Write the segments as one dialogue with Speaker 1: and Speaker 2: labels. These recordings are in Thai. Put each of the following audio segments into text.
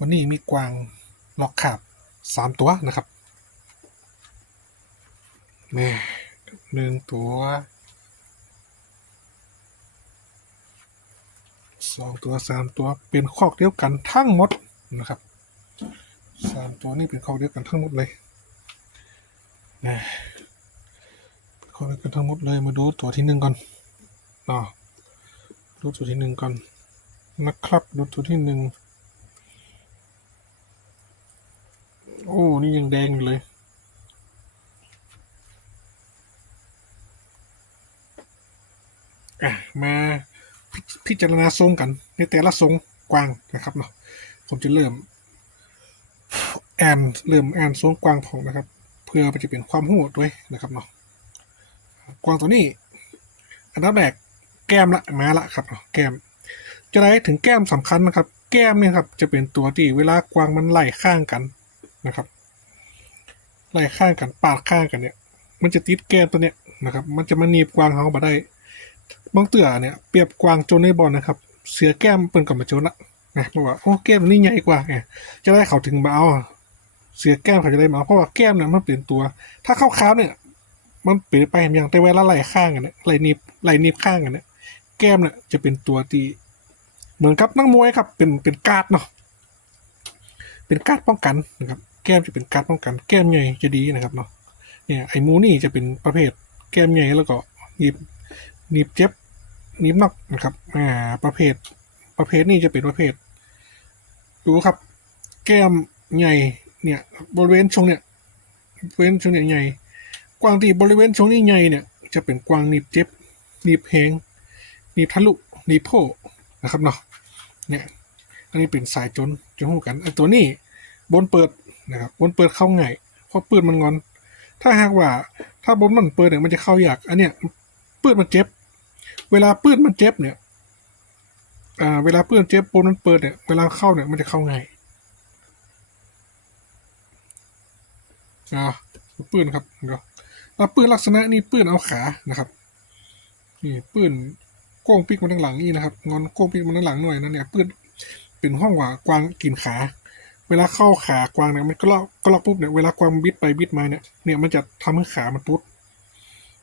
Speaker 1: วันนี้มีกวางล็อกขาบสามตัวนะครับแม่หนึ่งตัวสองตัวสามตัวเป็นคอกเดียวกันทั้งหมดนะครับสามตัวนี่เป็นคอกเดียวกันทั้งหมดเลยแม่เป็นคอกเดียวกันทั้งหมดเลยมาดูตัวที่หนึ่งก่อนเนาะดูตัวที่หนึ่งก่อนนะครับ ดูตัวที่หนึ่ง นี่ยังแดงอยู่เลยอะมาพิจารณาทรงกัน ในแต่ละทรงกว้างนะครับเนาะผมจะเริ่มแอนเริ่มแอนทรงกว้างของนะครับ เพื่อมันจะเป็นความหูด้วยนะครับเนาะกวางตัวนี้ อันดับแรกแก้มละมาละครับเนาะแก้ม จะได้ถึงแก้มสำคัญนะครับ แก้มเนี่ยครับจะเป็นตัวที่เวลากวางมันไล่ข้างกันนะครับ ไล่ข้างกันปาดข้างกันเนี่ย มันจะติดแก้มตัวเนี้ยนะครับ มันจะมาหนีบกวางเขามาได้บางเตือเนี่ยเปรียบกวางโจนในบอลนะครับ เสือแก้มเปิ้นกับมาโจนละนะบอกว่าโอ้แก้มนี่ใหญ่กว่าไงจะได้เขาถึงมาเอาเสือแก้มเขาจะได้มาเอาเพราะว่าแก้มเนี่ยมันเปลี่ยนตัว ถ้าเข้าค้าเนี่ย มันเปลี่ยนไปอย่างแต่เวลาไล่ข้างกันเนี่ยไล่หนีบไล่หนีบข้างกันเนี่ยแก้มเนี่ยจะเป็นตัวที่เหมือนกับนักมวยครับเป็นเป็นการ์ดเนาะเป็นการ์ดป้องกันนะครับ แก้มจะเป็นการ์ดป้องกันแก้มใหญ่จะดีนะครับเนาะเนี่ยไอ้มูนี่จะเป็นประเภทแก้มใหญ่แล้วก็หนีบหนีบเจ็บหนีบนอกนะครับอ่าประเภทประเภทนี้จะเป็นประเภท ดูครับ แก้มใหญ่เนี่ยบริเวณช่วงเนี่ยบริเวณช่วงเนี่ยใหญ่ กวางที่บริเวณช่วงนี้ใหญ่เนี่ยจะเป็นกวางหนีบเจ็บหนีบแหงหนีบทะลุหนีบโพนะครับเนาะเนี่ยอันนี้เป็นสายจนจะหู้กันไอ้ตัวนี้บนเปิด นะครับบนเปิดเข้าง่ายเพราะปืนมันงอน ถ้าหากว่าถ้าบนมันเปิดเนี่ยมันจะเข้ายากอันเนี้ยปืนมันเจ็บ เวลาปืนมันเจ็บเนี่ยอ่าเวลาปืนเจ็บบนมันเปิดเนี่ยเวลาเข้าเนี่ยมันจะเข้าง่ายอ่าปืนครับเดี๋ยวแล้วปืนลักษณะนี้ปืนเอาขานะครับนี่ปืนโก้งปิกมาด้านหลังนี่นะครับงอนโก้งปิกมาด้านหลังหน่อยนะเนี่ยปืนเป็นห้องว่ากวางกินขา เวลาเข้าขากวางเนี่ยมันก็ล็อกก็ล็อกปุ๊บเนี่ยเวลากวางบิดไปบิดมาเนี่ยเนี่ยมันจะทำให้ขามันปุ๊บ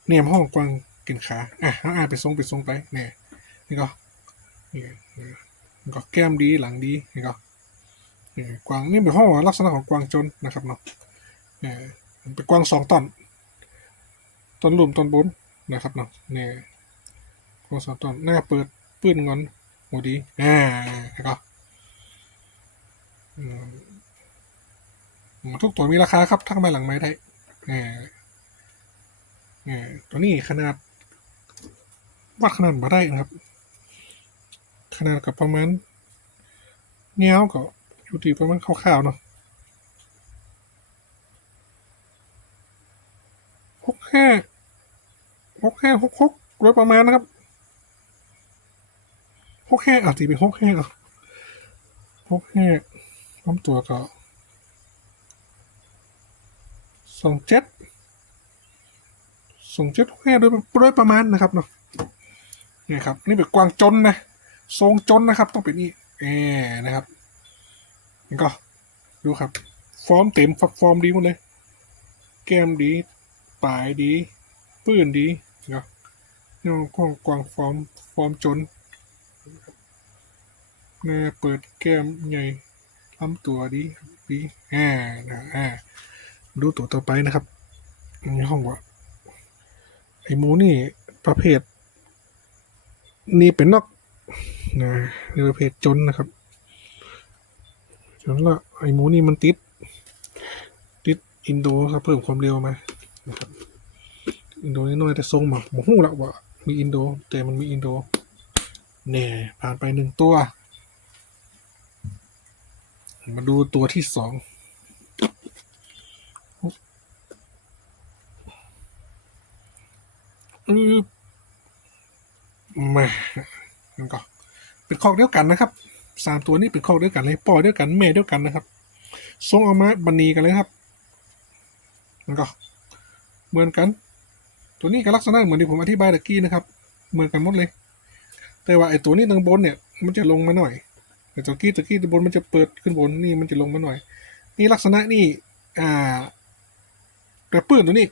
Speaker 1: เนี่ยห้องกวางกินขาอะเอาอ่านไปทรงไปทรงไปเนี่ยนี่ก็นี่นี่ก็แก้มดีหลังดีนี่ก็นี่กวางนี่เป็นห้องว่าลักษณะของกวางจนนะครับเนาะเนี่ยเป็นกวางสองตอนตอนหลุมตอนบนนะครับเนาะเนี่ยโทรศัพท์ตอนหน้าเปิดปื้นงอนโหดีอ่าแล้วก็ ทุกตัวมีราคาครับ ทักมาหลังไม้ได้อ่าอ่ตัวนี้ขนาดวัดขนาดมาได้นะครับ ขนาดกับประมาณเงี้ยวก็อยู่ที่ประมาณคร่าวๆเนาะหกห้าหกห้าหกหกโดยประมาณนะครับหกแห้อะตีเป็นหกแห้อะหกแห้พ ร้อมตัวก็สองเจ็ดสองเจ็ดแห้โดยโดยประมาณนะครับเนาะนี่ครับ นี่เป็นกวางจนนะทรงจนนะครับ ต้องเป็นนี่เอนะครับนี่ก็ดูครับ ฟอร์มเต็มฟฟอร์มดีหมดเลย แก้มดีปลายดี ปื้นดีเนาะนี่กวางกวางฟอร์มฟอร์มจนหน้าเปิดแก้มใหญ่ ลำตัวดีดีอ่านะอ่าดูตัวต่อไปนะครับในห้องว่าไอหมูนี่ประเภท นี่เป็นนอกนะนี่ประเภทจนนะครับจนละไอหมูนี่มันติด ติดอินโดครับเพิ่มความเร็วมานะครับอินโดนี่น้อยแต่ทรงมาหมูละว่ามีอินโด แต่มันมีอินโดแน่ผ่านไปหนึ่งตัว มาดูตัวที่สองอือมามันก็เป็นคอกเดียวกันนะครับสามตัวนี้เป็นคอกเดียวกันเลยปอยเดียวกันแม่เดียวกันนะครับทรงเอามาบันนีกันเลยครับมันก็เหมือนกัน ตัวนี้ก็ลักษณะเหมือนที่ผมอธิบายตะกี้นะครับ เหมือนกันหมดเลย แต่ว่าไอ้ตัวนี้ตรงบนเนี่ย มันจะลงมาหน่อย แต่ตะกี้ตะกี้ตัวบนมันจะเปิดขึ้นบนนี่มันจะลงมาหน่อย นี่ลักษณะนี่อ่ากระปื้นตัวนี้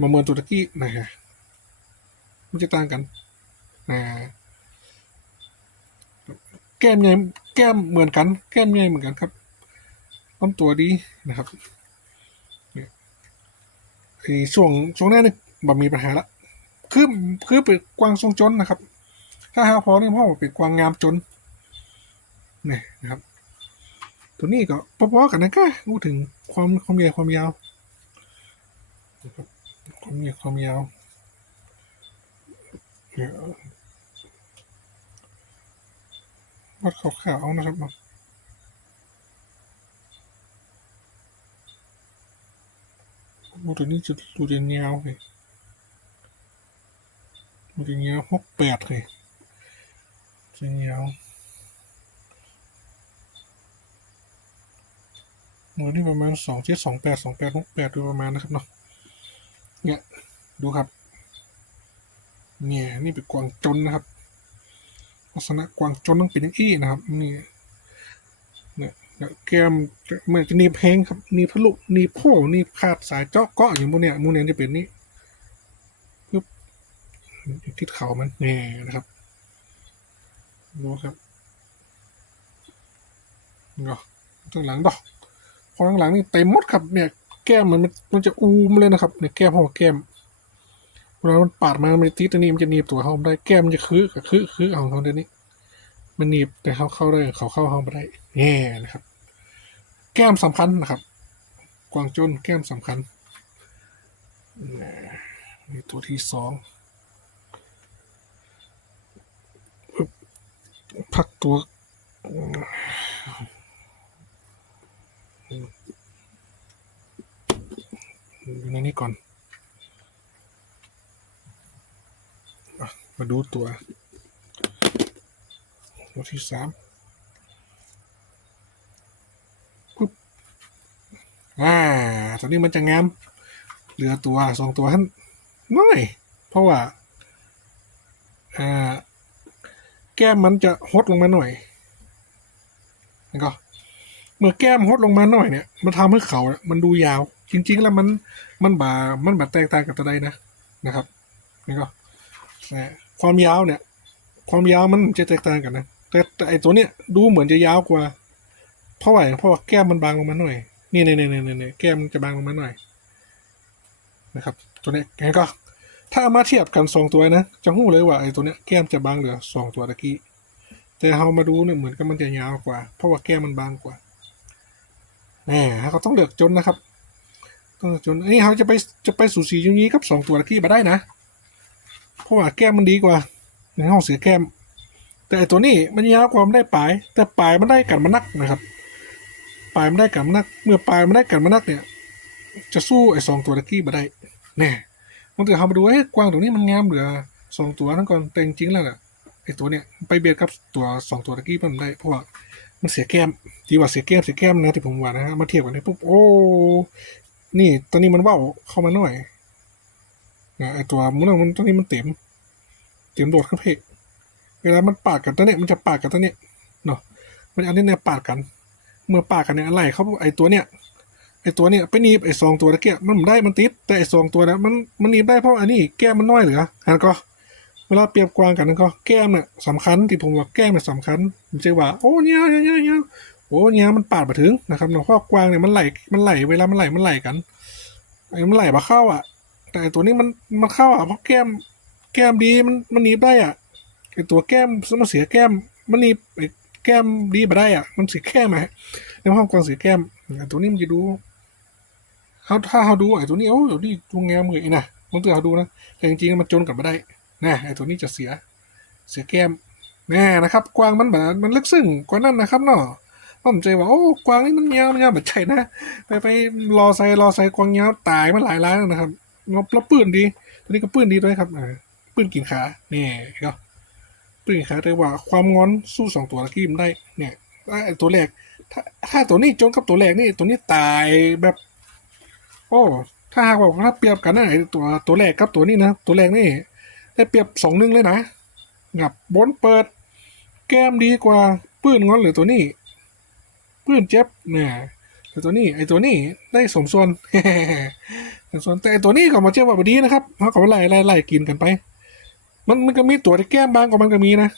Speaker 1: มาเหมือนตัวตะกี้นะฮะมันจะต่างกันอ่าแก้มใหญ่แก้มเหมือนกัน แก้มใหญ่เหมือนกันครับลำตัวดีนะครับนี่ยไอ้ช่วงช่วงหน้านี่บ่มีปัญหาละคือคือเป็นกวางทรงจนนะครับ ถ้าหาพอนี่พ่อเป็นกวางงามจน นี่นะครับ ตัวนี้ก็พอๆกันนะก็พูดถึงความความใหญ่ความยาวความใหญ่ความยาวเดี๋ยววัดขาวๆนะครับเนาะโอ้ตัวนี้จะดูจะยาวเลยดูจะยาวหกแปดเลยจะยาว หน่วยนี่ประมาณสองเจ็ดสองแปดสองแปดหกแปดโดยประมาณนะครับเนาะเนี่ยดูครับ เนี่ยนี่เป็นกวางจนนะครับลักษณะกวางจนต้องเป็นอย่างอี้นะครับนี่เนี่ยแก้มเหมือนจะนีเพลงครับนีบทะลุนีโผนีขาดสายเจาะเกาะอย่างพวกเนี้ยมูเนียจะเป็นนี่ปึ๊บที่เขามันแน่นะครับดูครับเนาะข้างหลังดอก พอหลังๆนี่เต็มหมดครับเนี่ยแก้มมันมันจะอูมเลยนะครับเนี่ยแก้มหัวแก้มเวลามันปาดมา มันติดตัวนี้มันจะหนีบตัวเขาไม่ได้แก้มมันจะคือกับคือคือเอาเขาเดี๋ยวนี้ มันหนีบแต่เขาเข้าได้เขาเข้าห้องไม่ได้แง่นะครับ แก้มสำคัญนะครับ กวางจุนแก้มสำคัญนี่ตัวที่สองพักตัว อยู่ในนี้ก่อนอมาดูตัว ตัวที่สามปุ๊บอ่าตัวนี้มันจะงามเหลือตัวสองตัวท่านน้อย เพราะว่า อ่า แก้มมันจะหดลงมาหน่อยแล้วก็เมื่อแก้มหดลงมาหน่อยเนี่ย มันทำให้เขา มันดูยาว จริง ๆ แล้วมันมันบามันบาแตกต่างกับตัวใดนะนะครับนี่ก็ความยาวเนี่ย ความยาวมันจะแตกต่างกันนะแต่ไอตัวเนี้ยดูเหมือนจะยาวกว่า เพราะว่าเพราะว่าแก้มมันบางลงมาหน่อย นี่นี่นี่นี่นี่แก้มมันจะบางลงมาหน่อยนะครับ ตัวเนี้ยงั้นก็ถ้าเอามาเทียบกันสองตัวนะจะหู้เลยว่าไอ้ตัวเนี้ยแก้มจะบางเหลือสองตัวตะกี้แต่เรามาดูเนี่ยเหมือนกับมันจะยาวกว่า เพราะว่าแก้มมันบางกว่าแหมเขาต้องเลือกจนนะครับ ต้ออจนอันนี้เขาจะไปจะไปสู่สีอย่างนี้กับสองตัวตะกี้มาได้นะ เพราะว่าแก้มมันดีกว่าในห้องเสียแก้ม แต่ตัวนี้มันยาวกว่ามันได้ปลาย แต่ปลายมันได้กันมานักนะครับ ปลายมันได้กันมานัก เมื่อปลายมันได้กันมานักเนี่ย จะสู้ไอ้สองตัวตะกี้มาได้แน่มันจะเขามาดูเอ้กวางตัวนี้มันงามเหลือสองตัวนั่นก่อนแต่จริงๆแล้วน่ะไอ้ตัวเนี้ยไปเบียดกับตัวสองตัวตะกี้มันได้เพราะว่ามันเสียแก้มที่ว่าเสียแก้มเสียแก้มนะที่ผมว่านะฮะมาเทียบกันได้ปุ๊บโอ้ นี่ตอนนี้มันเว่าเข้ามาหน่อยนะไอตัวมุนนมันตอนนี้มันเต็ม เต็มโดดขึ้นเพกเวลามันปาดกันตัวเนี้ยมันจะปาดกันตัวเนี้ยเนาะมันอันนี้เนี่ยปาดกัน เมื่อปาดกันเนี่ยอะไรเขาไอตัวเนี้ยไอตัวเนี้ยไปหนีบไอสองตัวตะเกียบมันไม่ได้มันติดแต่ไอสองตัวนะมันมันหนีบได้เพราะอันนี้แก้มมันน้อยเหลืออันก็เวลาเปรียบกวางกันนั่นก็แก้มเนี่ยสำคัญที่ผมว่าแก้มเนี่ยสำคัญไม่ใช่ว่าโอ้เนี้ยเนี้ยเนี้ยเนี้ย โอ้เนี้ยมันปาดมาถึงนะครับเนาะเพราะกวางเนี่ยมันไหลมันไหลเวลามันไหลมันไหลกันไอ้มันไหลมาเข้าอะ แต่ตัวนี้มันมันเข้าอะเพราะแก้มแก้มดีมันมันหนีบได้อะไอตัวแก้มมันเสียแก้มมันหนีบไอแก้มดีมาได้อะ มันเสียแก้มอะในห้องกวางเสียแก้มไอตัวนี้มันจะดูเขาถ้าเขาดูไอตัวนี้โอ้เดี๋ยวนี้ดูงามเลยนะมันตัวเขาดูนะแต่จริงๆมันจนกลับมาได้นะไอตัวนี้จะเสียเสียแก้มแน่นะครับ กวางมันแบบมันลึกซึ้งกว่านั้นนะครับเนาะ ผมใจว่าโอ้กวางนี่มันยาวมันยาวแบบใจนะ ไปไปรอใส่รอใส่กวางยาวตายมาหลายล้านนะครับงบแล้วปืนดีตัวนี้ก็ปืนดีด้วยครับอ่าปืนกินขาเนี่ยก็ปืนกินขาแต่ว่าความงอนสู้สองตัวตะกี้มันได้เนี่ยไอ้ตัวแรกถ้าถ้าตัวนี้จนกับตัวแรกนี่ตัวนี้ตายแบบ โอ้ถ้าหากว่าถ้าเปรียบกันนะไอ้ตัวตัวแรกกับตัวนี้นะตัวแรกนี่ได้เปรียบสองหนึ่งเลยนะงับบนเปิด แก้มดีกว่าปืนงอนหรือตัวนี้ ปื้นเจ็บเนี่ยแต่ตัวนี้ไอ้ตัวนี้ได้สมส่วนสมส่วนแต่ไอ้ตัวนี้ก็มาเจ็บว่าบดีนะครับเขาก็ไล่ไล่ไล่กินกันไป มันมันก็มีตัวที่แก้มบางกว่ามันก็มีนะ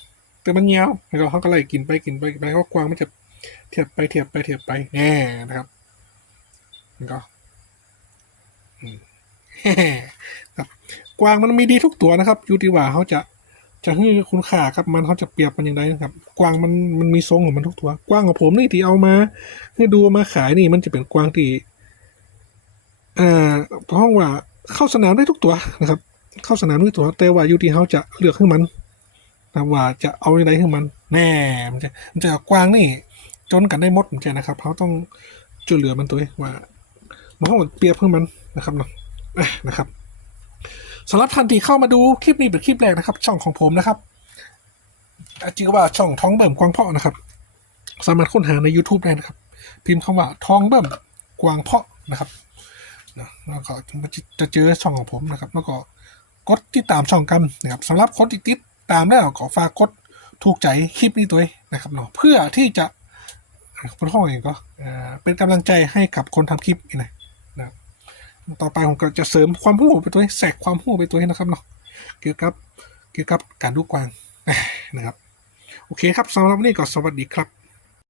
Speaker 1: แต่มันยวแล้วก็เขาก็ไล่กินไปกินไปกินไปเพราะกวางมันจะเทียบไปเทียบไปเทียบไปแน่นะครับมันก็กวางมันมีดีทุกตัวนะครับอยู่ที่ว่าเขาจะ จะให้คุณค่ากับมันเขาจะเปรียบมันอย่างไรนะครับ กวางมันมันมีทรงของมันทุกตัว กวางของผมนี่ที่เอามา ให้ดูมาขายนี่มันจะเป็นกวางที่อ่าห้องว่าเข้าสนามได้ทุกตัวนะครับ เข้าสนามได้ทุกตัว แต่ว่าอยู่ที่เขาจะเลือกให้มันนะว่าจะเอาอะไรให้มัน แน่มันจะมันจะกวางนี่ จนกันได้มดมันจะนะครับเขาต้องช่วยเหลือมันตัวว่ามันต้องเปรียบเพื่อมันนะครับเนาะนะครับ สำหรับท่านที่เข้ามาดูคลิปนี้เป็นคลิปแรกนะครับ ช่องของผมนะครับอะชื่อว่าช่องท้องเบิ่มกวางเพาะนะครับ สามารถค้นหาใน YouTube ได้นะครับ พิมพ์คำว่าท้องเบิ่มกวางเพาะนะครับนะแล้วก็จะเจอช่องของผมนะครับ แล้วก็กดติดตามช่องกันนะครับสำหรับคนที่ติดตามแล้วก็ฝากกดถูกใจคลิปนี้ด้วนะครับเนาะเพื่อที่จะคนห้องเองก็เป็นกำลังใจให้กับคนทำคลิปนี่นะ ต่อไปผมก็จะเสริมความหู้ไปตัวให้แสกความหู้ไปตัวให้นะครับเนาะเกี่ยวกับเกี่ยวกับการดูกวางนะครับ โอเคครับสำหรับวันนี้ก็สวัสดีครับ